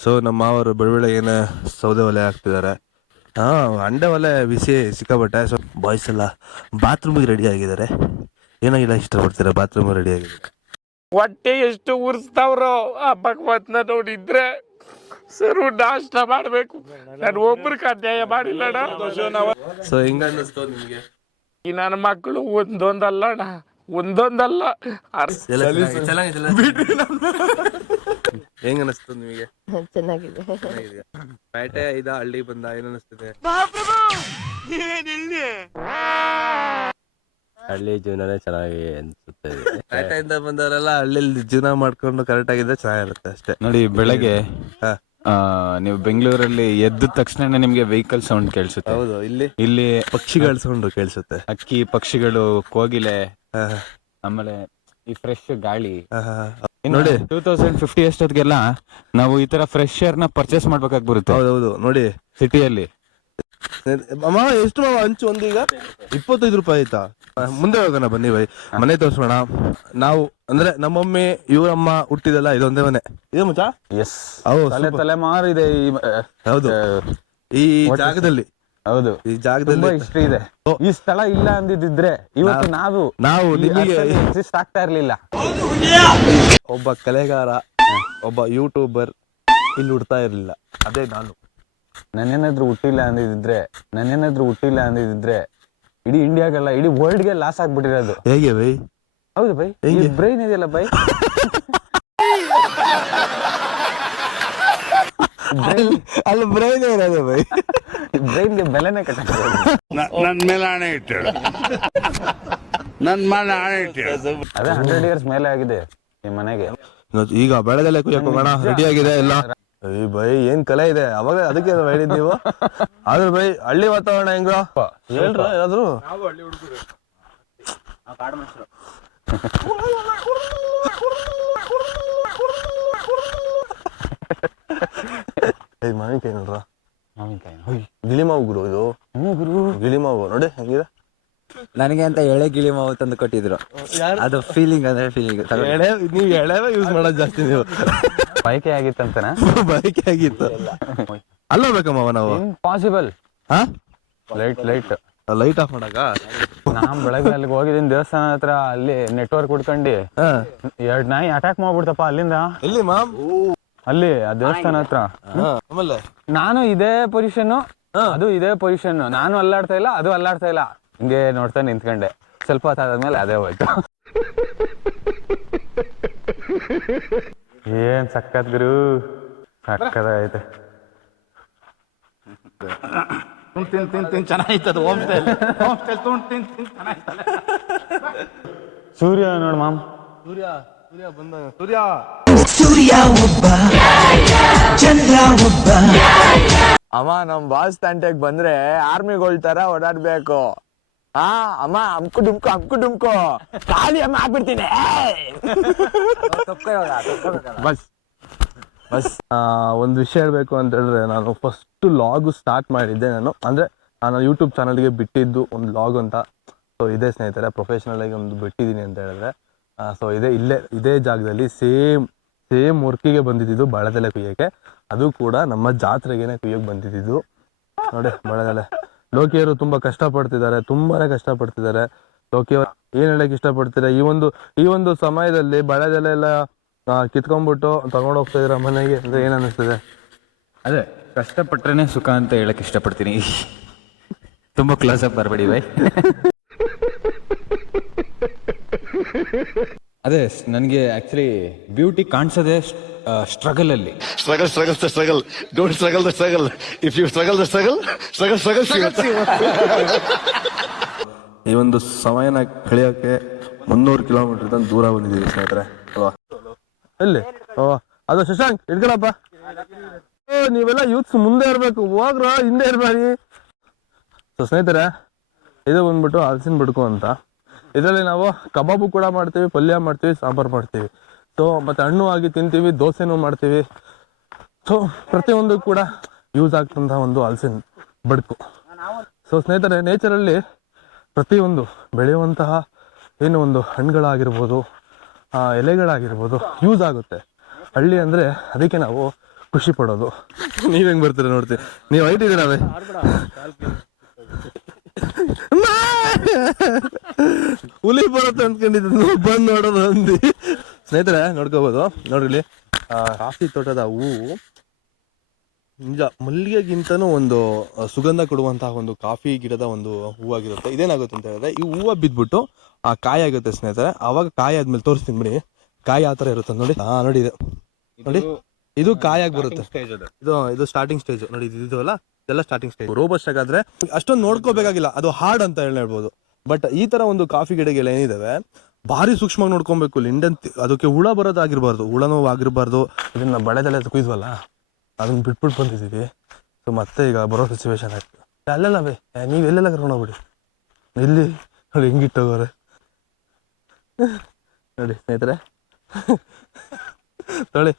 So ನಮ್ಮ ಮಾವರು ಬೆಳಬೆಳಗ್ಗೆನೆ ಸೌದೆ ಒಲೆ ಹಾಕ್ತಿದ್ದಾರೆ ಹಾಂ ಅಂಡೆ ಒಲೆ ಬಿಸಿ ಸಿಕ್ಕಾಬಟ್ಟೆ ಸೊ ಬಾಯ್ಸ್ ಎಲ್ಲ ಬಾತ್ರೂಮಿಗೆ ರೆಡಿ ಆಗಿದ್ದಾರೆ. ಏನಾಗಿಲ್ಲ ಇಷ್ಟಪಡ್ತೀರಾ? ಬಾತ್ರೂಮ್ ರೆಡಿ ಆಗಿದೆ ಹೊಟ್ಟೆ ಎಷ್ಟು ಉರ್ಸ್ತಾವ್ರು ಆ ಭಗವತ್ನ ನೋಡಿದ್ರೆ ಸರು ನಾಷ್ಟ ಮಾಡ್ಬೇಕು. ನಾನು ಒಬ್ರಿಗೆ ಅನ್ಯಾಯ ಮಾಡಿಲ್ಲಣ್ಣ. ಸೊ ಹೆಂಗ ಅನ್ನಿಸ್ತು ನಿಮಗೆ? ಈ ನನ್ನ ಮಕ್ಕಳು ಒಂದೊಂದಲ್ಲ ಅಣ್ಣ ಒಂದೊಂದಲ್ಲ. ಹೆಂಗ್ ಹೆಂಗ ಅನಿಸ್ತು ನಿಮಗೆ? ಚೆನ್ನಾಗಿದೆ. ಚೆನ್ನಾಗಿದೆಯಾ? ಪೇಟೆ ಇದ ಹಳ್ಳಿ ಬಂದ ಏನ್ ಅನಿಸ್ತಿದೆ? ಹಳ್ಳಿ ಜೀವನನೇ ಚೆನ್ನಾಗಿ ಅನ್ಸುತ್ತೆ. ಪೇಟೆಯಿಂದ ಬಂದವರೆಲ್ಲ ಹಳ್ಳಿಲಿ ಜೀವನ ಮಾಡ್ಕೊಂಡು ಕರೆಕ್ಟ್ ಆಗಿದ್ರೆ ಚೆನ್ನಾಗಿರುತ್ತೆ ಅಷ್ಟೇ. ನೋಡಿ ಬೆಳಗ್ಗೆ ಹಾ. ಆ, ನೀವು ಬೆಂಗಳೂರಲ್ಲಿ ಎದ್ದ ತಕ್ಷಣ ನಿಮ್ಗೆ ವೆಹಿಕಲ್ ಸೌಂಡ್ ಕೇಳಿಸುತ್ತೆ. ಹೌದು ಇಲ್ಲಿ ಇಲ್ಲಿ ಪಕ್ಷಿಗಳ ಸೌಂಡ್ ಕೇಳಿಸುತ್ತೆ. ಅಕ್ಕಿ ಪಕ್ಷಿಗಳು ಕೋಗಿಲೆ ಆಮೇಲೆ ಈ ಫ್ರೆಶ್ ಗಾಳಿ. ನೋಡಿ. ಟೂ ತೌಸಂಡ್ ಫಿಫ್ಟಿ ಅಷ್ಟೊತ್ತಿಗೆಲ್ಲ ನಾವು ಈ ತರ ಫ್ರೆಶ್ ಏರ್ನ ಪರ್ಚೇಸ್ ಮಾಡ್ಬೇಕಾಗಿ ಬರುತ್ತೆ. ಹೌದೌದು. ನೋಡಿ. ಸಿಟಿಯಲ್ಲಿ. ಅಮ್ಮ ಎಷ್ಟು ಮಾವ ಹಂಚು ಒಂದೀಗ ಇಪ್ಪತ್ತೈದು ರೂಪಾಯಿ ಆಯ್ತಾ? ಮುಂದೆ ಹೋಗೋಣ ಬನ್ನಿ ಬೈ ಮನೆ ತೋರಿಸೋಣ. ನಾವು ಅಂದ್ರೆ ನಮ್ಮಮ್ಮಿ ಇವರಮ್ಮ ಹುಟ್ಟಿದಲ್ಲ ಇದೊಂದೇ ಮನೆ. ಇದೆ ಮುಚ್ಚ? ಎಸ್ ಹೌದು ತಲೆ super. ತಲೆಮಾರು ಇದೆ ಈ ಹೌದು. ಈ ಜಾಗದಲ್ಲಿ. ಹೌದು. ಈ ಜಾಗದಲ್ಲಿ ತುಂಬಾ ಇಷ್ಟ ಇದೆ. ಈ ಸ್ಥಳ ಇಲ್ಲ ಅಂದಿದ್ರೆ ಇವತ್ತು ನಾವು ನಾವು ನಿಮಗೆ ಎಕ್ಸಿಸ್ಟ್ ಆಗ್ತಾ ಇರ್ಲಿಲ್ಲ. ಒಬ್ಬ ಕಲೆಗಾರ ಒಬ್ಬ ಯೂಟ್ಯೂಬರ್ ಇಲ್ಲಿ ಹುಡ್ತಾ ಇರ್ಲಿಲ್ಲ. ಅದೇ ನಾನು. ನನ್ನೇನಾದ್ರೂ ಹುಟ್ಟಿಲ್ಲ ಅಂದಿದ್ರೆ ನನ್ನೇನಾದ್ರೂ ಹುಟ್ಟಿಲ್ಲ ಅಂದಿದ್ರೆ ಇಡೀ ಇಂಡಿಯಾಗೆಲ್ಲ ಇಡೀ ವರ್ಲ್ಡ್ಗೆ ಲಾಸ್ ಆಗ್ಬಿಟ್ಟಿರೋದು. ಹೇಗೆ ಬೈ ಹೌದು ಬೈ ಹೆಂಗೆ? ಬ್ರೈನ್ ಇದೆಯಲ್ಲ ಬೈ ಅಲ್ಲಿ ಬ್ರೈನ್ ಇರೋದು ಬೈ ಬ್ರೈನ್ಗೆ ಬೆಲೆನೇ ಕಟ್ಟ ನನ್ ಮೇಲೆ ಆಣೆ ಇಟ್ಟು ನನ್ ಮೇಲೆ ಆಣೆ ಇಟ್ಟು ಅದೇ ಹಂಡ್ರೆಡ್ ಇಯರ್ಸ್ ಮೇಲೆ ಆಗಿದೆ ಈ ಮನೆಗೆ. ಈಗ ಬೆಳೆದಲ್ಲೇ ಕುಯ್ಯಕ್ ಹೋಗೋಣ ರೆಡಿ ಆಗಿದೆ ಎಲ್ಲ. ಈ ಬೈ ಏನ್ ಕಲೆ ಇದೆ? ಅವಾಗ ಅದಕ್ಕೆ ಹೇಳಿದ್ ನೀವು? ಆದ್ರೆ ಬೈ ಹಳ್ಳಿ ವಾತಾವರಣ ಹೆಂಗ? ಹೇಳ್ರ ಯಾವ್ದು ಮಾವಿನಕಾಯಿ ನೋಡ್ರ ಮಾವಿನಕಾಯಿ ಗಿಳಿ ಮಾವು ಗುರು ಇದು. ಗಿಳಿ ಮಾವು ನೋಡಿ ಹೆಂಗಿದೆ. ನನಗೆ ಅಂತ ಎಳೆ ಗಿಳಿ ಮಾವು ತಂದು ಕೊಟ್ಟಿದ್ರು. ಅದು ಫೀಲಿಂಗ್ ಅಂದ್ರೆ ಫೀಲಿಂಗ್ ಎಳೆ ನೀವು ಎಳೆ ಯೂಸ್ ಮಾಡೋದು ಜಾಸ್ತಿ ನೀವು. ಬೈಕೆ ಆಗಿತ್ತಂತನ? ಬೈಕೆ ಆಗಿತ್ತು. ಅಲ್ಲ ಬೇಕಮ್ಮ ನಾವು? ಪಾಸಿಬಲ್ ಹಾ? ಲೈಟ್ ಲೈಟ್ ಲೈಟ್ ಆಫ್ ಮಾಡಾಕ ನಾನ್ ಬೆಳಗ್ಗೆ ಅಲ್ಲಿಗೆ ಹೋಗಿದ್ದೀನಿ ದೇವಸ್ಥಾನ ಹತ್ರ ಅಲ್ಲಿ ನೆಟ್ವರ್ಕ್ ಹುಡ್ಕೊಂಡು. ಎರಡ್ ನಾಯಿ ಅಟ್ಯಾಕ್ ಮಾಡ್ಬಿಡ್ತಪ್ಪ ಅಲ್ಲಿಂದ. ಇಲ್ಲಿ ಮಾಮ್? ಅಲ್ಲಿ ಆ ದೇವಸ್ಥಾನ ಹತ್ರ. ಆಮೇಲೆ? ನಾನು ಇದೇ ಪೊಸಿಷನ್ ಅದು ಇದೇ ಪೊಸಿಷನ್ ನಾನು ಅಲ್ಲಾಡ್ತಾ ಇಲ್ಲ ಅದು ಅಲ್ಲಾಡ್ತಾ ಇಲ್ಲ. ಹಿಂಗೆ ನೋಡ್ತಾ ನಿಂತ್ಕೊಂಡೆ. ಸ್ವಲ್ಪ ಹೊತ್ತಾದ್ಮೇಲೆ ಅದೇ ಹೋಯ್ತು. ಏನ್ ಸಕ್ಕತ್ ಗುರು? ಸಕ್ಕದಾಯ್ತು ತಿನ್ ತಿನ್ ತಿನ್ ಚೆನ್ನಾಗಿತ್ತು ಹೋಮ್ ಸ್ಟೈಲ್ ಹೋಮ್ ಸ್ಟೈಲ್ ತುಂಡ್ ತಿನ್ ತಿನ್ ಚೆನ್ನಾಗಿತ್ತು. ಸೂರ್ಯ ನೋಡ್ ಮಾಮ್. ಸೂರ್ಯ ಸೂರ್ಯ ಬಂದ ಸೂರ್ಯ! ಅಮ್ಮ ನಮ್ ಬಾಸ್ ತಂಟೆಗ್ ಬಂದ್ರೆ ಆರ್ಮಿಗಳ್ ತರ ಓಡಾಡ್ಬೇಕು. ಆ ಅಮ್ಮ ಅಮ್ಕು ಡುಮ್ಕು ಅಮ್ಕು ಡುಮ್ಕು. ಖಾಲಿ ಅಮ್ಮ ಹಾಕ್ಬಿಡ್ತೀನಿ ಬಸ್ ಬಸ್. ಒಂದು ವಿಷಯ ಹೇಳ್ಬೇಕು ಅಂತ ಹೇಳಿದ್ರೆ ನಾನು ಫಸ್ಟ್ ಲಾಗ್ ಸ್ಟಾರ್ಟ್ ಮಾಡಿದ್ದೆ ನಾನು. ಅಂದ್ರೆ ನಾನು ಯೂಟ್ಯೂಬ್ ಚಾನಲ್ಗೆ ಬಿಟ್ಟಿದ್ದು ಒಂದು ಲಾಗ್ ಅಂತ. ಸೊ ಇದೇ ಸ್ನೇಹಿತರೆ ಪ್ರೊಫೆಷನಲ್ ಆಗಿ ಒಂದು ಬಿಟ್ಟಿದ್ದೀನಿ ಅಂತ ಹೇಳಿದ್ರೆ. ಸೊ ಇದೇ ಇಲ್ಲೇ ಇದೇ ಜಾಗದಲ್ಲಿ ಸೇಮ್ ಸೇಮ್ ವರ್ಕಿಗೆ ಬಂದಿದ್ದು ಬಾಳೆದೆಲೆ ಕುಯ್ಯಕ್ಕೆ. ಅದು ಕೂಡ ನಮ್ಮ ಜಾತ್ರೆಗೇನೆ ಕುಯ್ಯಕ್ಕೆ ಬಂದಿದ್ದು. ನೋಡಿ ಬಾಳೆದೆಲೆ. ಲೋಕಿಯರು ತುಂಬಾ ಕಷ್ಟಪಡ್ತಿದ್ದಾರೆ, ತುಂಬಾನೇ ಕಷ್ಟಪಡ್ತಿದ್ದಾರೆ. ಲೋಕಿಯವರು ಏನ್ ಹೇಳಕ್ ಇಷ್ಟಪಡ್ತೀರಾ? ಈ ಒಂದು ಈ ಒಂದು ಸಮಯದಲ್ಲಿ ಬಾಳೆದೆಲೆ ಎಲ್ಲ ಕಿತ್ಕೊಂಡ್ಬಿಟ್ಟು ತಗೊಂಡೋಗ್ತಾ ಇದ್ರ ಮನೆಗೆ? ಅಂದ್ರೆ ಏನ್ ಅದೇ, ಕಷ್ಟಪಟ್ರೇನೆ ಸುಖ ಅಂತ ಹೇಳಕ್ ಇಷ್ಟಪಡ್ತೀನಿ. ತುಂಬಾ ಕ್ಲಾಸ್ ಅಪ್ ಬರಬೇಡಿ ಬೈ ಅದೇ ನನಗೆ ಆಕ್ಚುಲಿ ಬ್ಯೂಟಿ ಕಾಣಿಸೋದೇ ಸ್ಟ್ರಗಲ್ ಅಲ್ಲಿ. Struggle struggle struggle don't struggle struggle if you struggle struggle struggle struggle struggle ಈ ಒಂದು ಸಮಯನ ಕಳಿಯೋಕೆ ಮುನ್ನೂರು ಕಿಲೋಮೀಟರ್ ದೂರ ಬಂದಿದ್ದೀವಿ ಸ್ನೇಹಿತರೆ. ಅಲ್ವಾ? ಎಲ್ಲಿ? ಓ ಅದು ಶಶಾಂಕ್ ಓ ನೀವೆಲ್ಲ ಯೂತ್ಸ್ ಮುಂದೆ ಇರಬೇಕು. ಹೋಗ್ರ ಹಿಂದೆ ಇರಬೇಡಿ. ಸೊ ಸ್ನೇಹಿತರೆ ಇದು ಬಂದ್ಬಿಟ್ಟು ಹಲಸಿನ ಬಿಡ್ಕೋ ಅಂತ. ಇದರಲ್ಲಿ ನಾವು ಕಬಾಬು ಕೂಡ ಮಾಡ್ತೀವಿ ಪಲ್ಯ ಮಾಡ್ತೀವಿ ಸಾಂಬಾರು ಮಾಡ್ತೀವಿ. ಸೊ ಮತ್ತೆ ಹಣ್ಣು ಆಗಿ ತಿಂತೀವಿ ದೋಸೆನೂ ಮಾಡ್ತೀವಿ. ಸೊ ಪ್ರತಿಯೊಂದು ಕೂಡ ಯೂಸ್ ಆಗ್ತಂಥ ಒಂದು ಹಲಸಿನ ಬಡ್ಕು ಸೊ ಸ್ನೇಹಿತರೆ ನೇಚರಲ್ಲಿ ಪ್ರತಿಯೊಂದು ಬೆಳೆಯುವಂತಹ ಏನು ಒಂದು ಹಣ್ಣುಗಳಾಗಿರ್ಬೋದು ಎಲೆಗಳಾಗಿರ್ಬೋದು ಯೂಸ್ ಆಗುತ್ತೆ. ಹಳ್ಳಿ ಅಂದರೆ ಅದಕ್ಕೆ ನಾವು ಖುಷಿ ಪಡೋದು. ನೀವು ಹೆಂಗೆ ಬರ್ತೀರ ನೋಡ್ತೀವಿ. ನೀವು ಹೈಟ್ ಇದೀರವೇ ಹುಲಿ ಬರುತ್ತೆ ಅಂದ್ಕೊಂಡಿದ್ದು ಬಂದ್ ನೋಡೋದು ಅಂದಿ ಸ್ನೇಹಿತರೆ, ನೋಡ್ಕೋಬೋದು. ನೋಡ್ರಿ ಕಾಫಿ ತೋಟದ ಹೂವು ನಿಜ, ಮಲ್ಲಿಗೆಗಿಂತನೂ ಒಂದು ಸುಗಂಧ ಕೊಡುವಂತಹ ಒಂದು ಕಾಫಿ ಗಿಡದ ಒಂದು ಹೂವಾಗಿರುತ್ತೆ. ಇದೇನಾಗುತ್ತೆ ಅಂತ ಹೇಳಿದ್ರೆ, ಈ ಹೂವು ಬಿದ್ಬಿಟ್ಟು, ಆ, ಕಾಯಿ ಆಗುತ್ತೆ ಸ್ನೇಹಿತರೆ. ಅವಾಗ ಕಾಯಿ ಆದ್ಮೇಲೆ ತೋರಿಸ್ತೀನಿ ಬಿಡಿ. ಕಾಯಿ ಆ ಥರ ಇರುತ್ತೆ ನೋಡಿ. ಹಾ ನೋಡಿ ಇದು. ನೋಡಿ, ಇದು ಕಾಯಾಗಿ ಬರುತ್ತೆ. ಇದು ಇದು ಸ್ಟಾರ್ಟಿಂಗ್ ಸ್ಟೇಜ್ ನೋಡಿ, ಇದು ಅಲ್ಲ? ಇದೆಲ್ಲ ಸ್ಟಾರ್ಟಿಂಗ್ ಸ್ಟೇಜ್ ರೋಬಸ್ಟ್ ಆಗಾದ್ರೆ ಅಷ್ಟೊಂದು ನೋಡ್ಕೋಬೇಕಾಗಿಲ್ಲ. ಅದು ಹಾರ್ಡ್ ಅಂತ ಹೇಳಿ ಹೇಳ್ಬೋದು. ಬಟ್ ಈ ತರ ಒಂದು ಕಾಫಿ ಗಿಡಗಳು ಏನಿದಾವೆ, ಭಾರಿ ಸೂಕ್ಷ್ಮವಾಗಿ ನೋಡ್ಕೊಬೇಕು. ಲಿಂಡನ್ ಅದಕ್ಕೆ ಹುಳ ಬರೋದಾಗಿರ್ಬಾರ್ದು ಹುಳನೂ ಆಗಿರ್ಬಾರ್ದು ಇದನ್ನ ಬಳೆದೆಲ್ಲ ಕುಯ್ದ್ವಲ್ಲ, ಅದನ್ನ ಬಿಟ್ಬಿಟ್ಟು ಬಂದಿದ್ದೀವಿ. ಸೊ ಮತ್ತೆ ಈಗ ಬರೋ ಸಿಚುವೇಶನ್ ಆಯ್ತು. ಅಲ್ಲೆಲ್ಲ ಬೇ ನೀವು ಎಲ್ಲೆಲ್ಲ ಕರ್ಕೊಂಡೋಗ್ಬಿಡಿ ಇಲ್ಲಿ, ನೋಡಿ ಹೆಂಗಿಟ್ಟೋಗೋರೆ ನೋಡಿ ಸ್ನೇಹಿತರೆ. ತೊಳಿ